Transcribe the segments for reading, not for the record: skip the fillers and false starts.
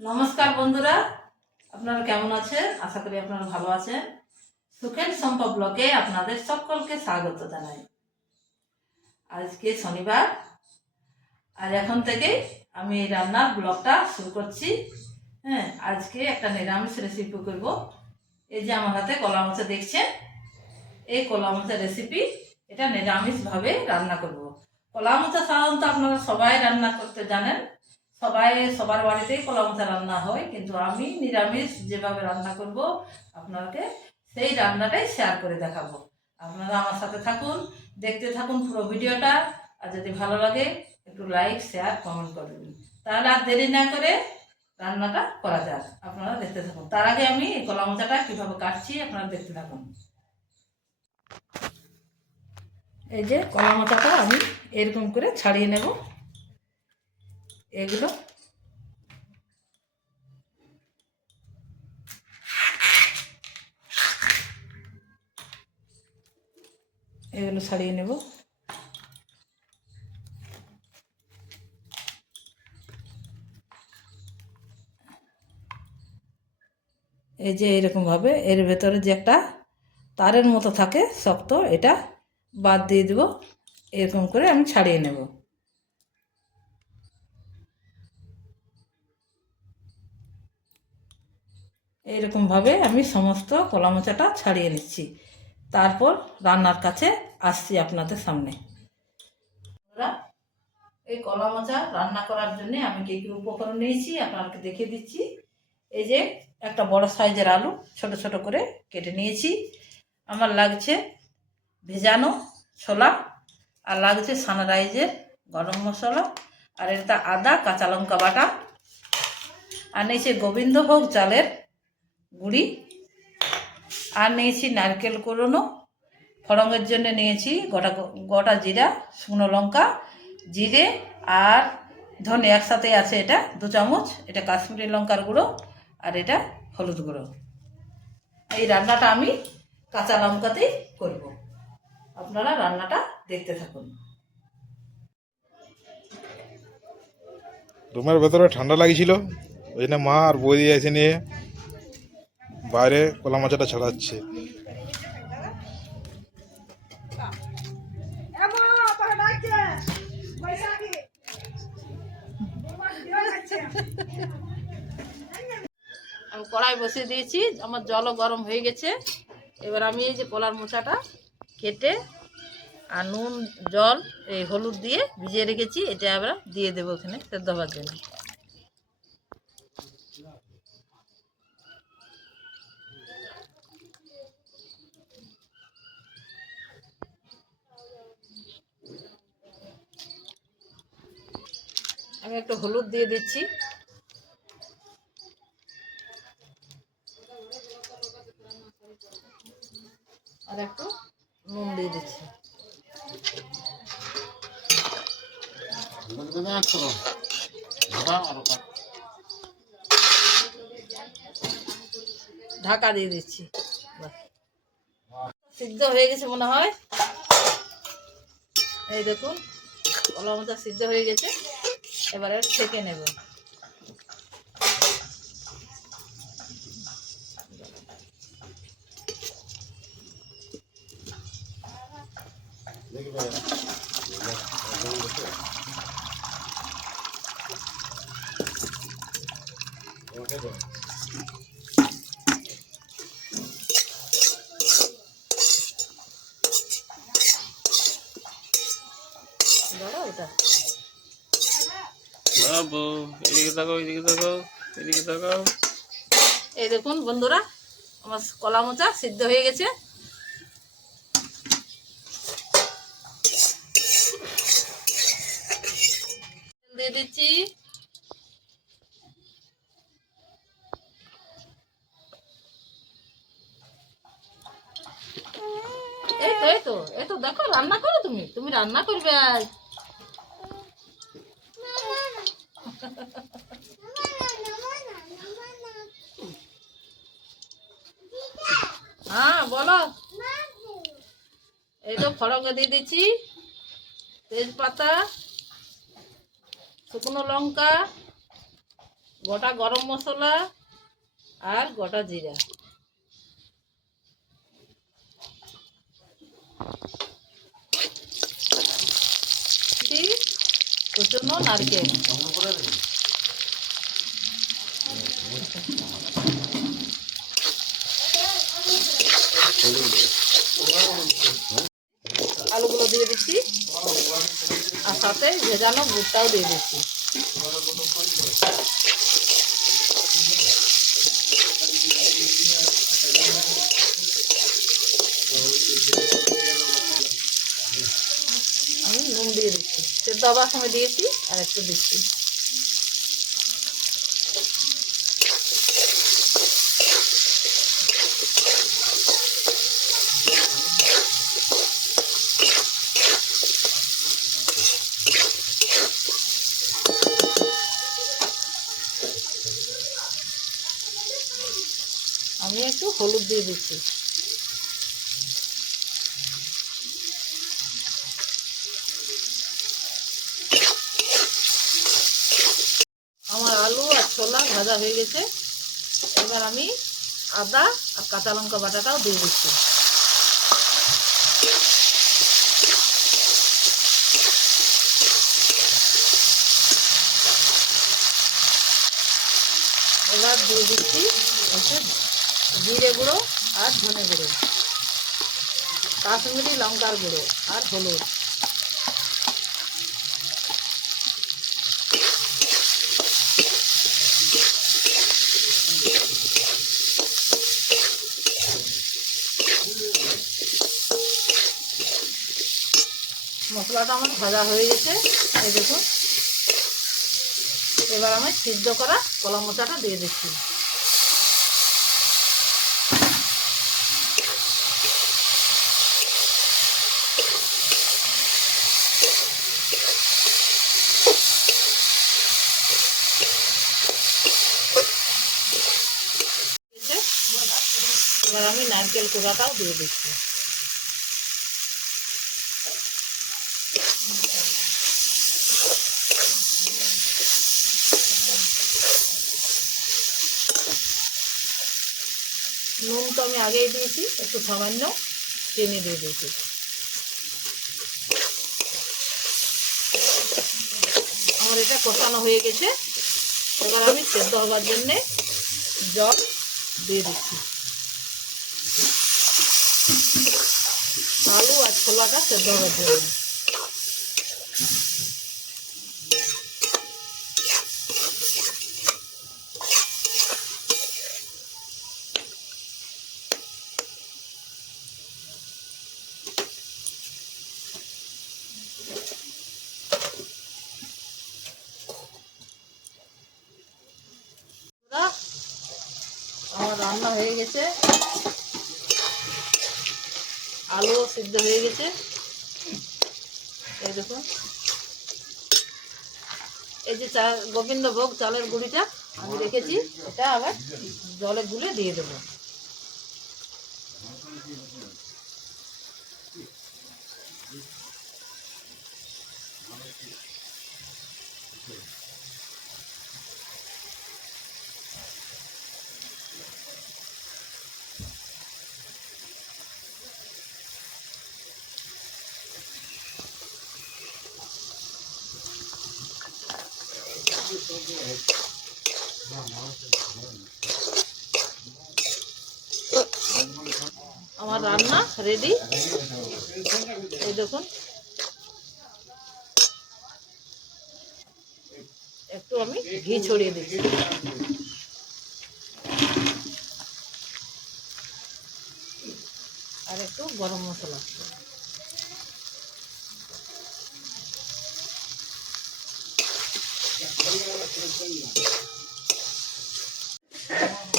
নমস্কার বন্ধুরা, আপনারা কেমন আছেন? আশা করি আপনারা ভালো আছেন। সুখের সম্পদ ব্লগে আপনাদের সকলকে স্বাগত জানাই। আজকে শনিবার, আর এখন থেকে আমি রান্নার ব্লগটা শুরু করছি। আজকে একটা নিরামিষ রেসিপি করব। এই যে আমার হাতে কলা মোচা দেখছেন, এই কলা মোচা রেসিপি এটা নিরামিষভাবে রান্না করব। কলা মোচা সাধারণত আপনারা সবাই রান্না করতে জানেন, সবার বাড়িতেই কলা মোচা রান্না হয়, কিন্তু আমি নিরামিষ যেভাবে রান্না করব আপনাকে সেই রান্নাটাই শেয়ার করে দেখাবো। আপনারা আমার সাথে থাকুন, দেখতে থাকুন পুরো ভিডিওটা। আর যদি ভালো লাগে একটু লাইক, শেয়ার, কমেন্ট করবেন। তাহলে আর দেরি না করে রান্নাটা করা যাক, আপনারা দেখতে থাকুন। তার আগে আমি এই কলা মোচাটা কীভাবে কাটছি আপনারা দেখতে থাকুন। এই যে কলা মোচাটা আমি এরকম করে ছাড়িয়ে নেব। এগুলো ছাড়িয়ে নেব। এই যে এরকমভাবে এর ভেতরে যে একটা তারের মতো থাকে শক্ত, এটা বাদ দিয়ে দেব। এরকম করে আমি ছাড়িয়ে নেব। এইরকমভাবে আমি সমস্ত কলা মোচাটা ছাড়িয়ে নিচ্ছি। তারপর রান্নার কাছে আসছি আপনাদের সামনে। এই কলা মোচা রান্না করার জন্য আমি কী কী উপকরণ নিয়েছি আপনাকে দেখিয়ে দিচ্ছি। এই যে একটা বড় সাইজের আলু ছোট ছোট করে কেটে নিয়েছি। আমার লাগছে ভেজানো ছোলা, আর লাগছে সানরাইজের গরম মশলা, আর এটা আদা কাঁচা লঙ্কা বাটা, আর নিয়েছি গোবিন্দভোগ চালের গুঁড়ি, আর নিয়েছি নারকেল কোড়ানো। ফড়ঙের জন্য নিয়েছি গোটা জিরা, শুকনো লঙ্কা, জিরে আর ধনে একসাথে আছে। এটা 2 চামচ, এটা কাশ্মীরি লঙ্কার গুঁড়ো, আর এটা হলুদ গুঁড়ো। এই রান্নাটা আমি কাঁচা লঙ্কাতেই করব। আপনারা রান্নাটা দেখতে থাকুন। রুমের ভেতরে ঠান্ডা লাগছিল, ওই জন্য মা আর বৌদি এসে নিয়ে বাইরে কলা মোচাটা ছাড়াচ্ছে। আমি কড়াই বসিয়ে দিয়েছি, আমার জলও গরম হয়ে গেছে। এবার আমি এই যে কলার মোচাটা কেটে আর নুন, জল, এই হলুদ দিয়ে ভিজিয়ে রেখেছি, এটা আমরা দিয়ে দেবো এখানে সেদ্ধ হওয়ার জন্য। আমি একটু হলুদ দিয়ে দিচ্ছি, আর একটু নুন দিয়ে দিচ্ছি। ঢাকা দিয়ে দিচ্ছি। সিদ্ধ হয়ে গেছে মনে হয়। এই দেখুন কলা মোচা সিদ্ধ হয়ে গেছে। এবারে ছেঁকে নেব। ওটা এই দেখুন বন্ধুরা, আমার কলা মোচা সিদ্ধ হয়ে গেছে। দিয়ে দিচ্ছি। এই তো দেখো, রান্না করো, তুমি রান্না করবে আজ। হ্যাঁ বলো। এই তো ফড়ঙ্গে দিয়ে দিচ্ছি তেজপাতা, শুকনো লঙ্কা, গোটা গরম মশলা আর গোটা জিরা, কুচনো নারকেল, আলুগুলো দিয়ে দিচ্ছি আর সাথে ভেজানো গুড়টাও দিয়ে দিচ্ছি। আমি নুন দিয়ে দিচ্ছি, সেদ্ধ হবার সময় দিয়েছি আর একটু দিচ্ছি। আমি একটু হলুদ দিয়ে দিচ্ছি। আমার আলু আর ছোলা ভাজা হয়ে গেছে। এবার আমি আদা আর কাঁচা লঙ্কা বাটাটাও দিয়ে দিচ্ছি। এবার দিয়ে দিচ্ছি হচ্ছে জিরে গুঁড়ো আর ধনে গুঁড়ো, কাশ্মীরি লঙ্কার গুঁড়ো আর হলুদ। মশলাটা আমার ভাজা হয়ে গেছে, এই দেখুন। এবার আমি সিদ্ধ করা কলা মোচাটা দিয়ে দিচ্ছি। এবার আমি নারকেল কোড়াটাও দিয়ে দিচ্ছি। নুন তো আমি আগেই দিয়েছি, একটু সামান্য চিনি দিয়ে দিয়েছি। আমার এটা কষানো হয়ে গেছে। এবার আমি সেদ্ধ হবার জন্যে জল দিয়ে দিচ্ছি। আলু আর ছোলাটা সেদ্ধ হবার জন্য। আমার রান্না হয়ে গেছে, আলুও সিদ্ধ হয়ে গেছে। এই দেখুন, এই যে গোবিন্দভোগ চালের গুঁড়িটা আমি রেখেছি, এটা আবার জলে গুলে দিয়ে দেবো। আমার রান্না রেডি, এই দেখুন। একটু আমি ঘি ছড়িয়ে দিচ্ছি। আর একটু গরম মশলা।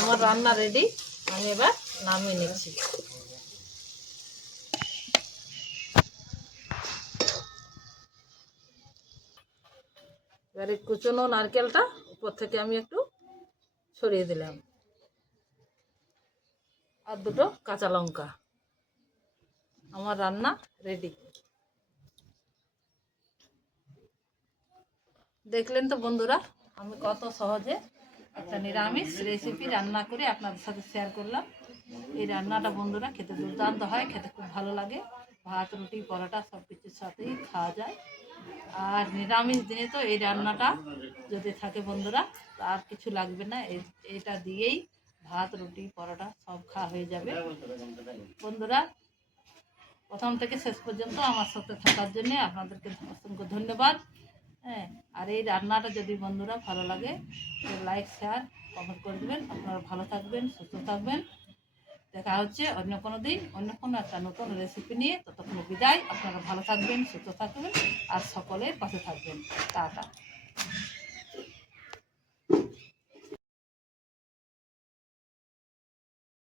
আমার রান্না রেডি, আমি এবার নামিয়ে নিচ্ছি। এবারে কুচনো নারকেলটা উপর থেকে আমি একটু ছড়িয়ে দিলাম, আর দুটো কাঁচা লঙ্কা। আমার রান্না রেডি। দেখলেন তো বন্ধুরা, আমি কত সহজে একটা নিরামিষ রেসিপি রান্না করে আপনাদের সাথে শেয়ার করলাম। এই রান্নাটা বন্ধুরা খেতে দুর্দান্ত হয়, খেতে খুব ভালো লাগে। ভাত, রুটি, পরোটা সব কিছুর সাথেই খাওয়া যায়। আর নিরামিষ দিনে তো এই রান্নাটা যদি থাকে বন্ধুরা, আর কিছু লাগবে না, এটা দিয়েই ভাত, রুটি, পরোটা সব খাওয়া হয়ে যাবে। বন্ধুরা, প্রথম থেকে শেষ পর্যন্ত আমার সাথে থাকার জন্য আপনাদেরকে অসংখ্য ধন্যবাদ। হ্যাঁ, আর এই রান্নাটা যদি বন্ধুরা ভালো লাগে তো লাইক, শেয়ার, কমেন্ট করে দেবেন। আপনারা ভালো থাকবেন, সুস্থ থাকবেন। দেখা হচ্ছে অন্য কোনো দিন অন্য কোনো একটা নতুন রেসিপি নিয়ে। ততক্ষণ বিদায়। আপনারা ভালো থাকবেন, সুস্থ থাকবেন আর সকলের পাশে থাকবেন। টাটা।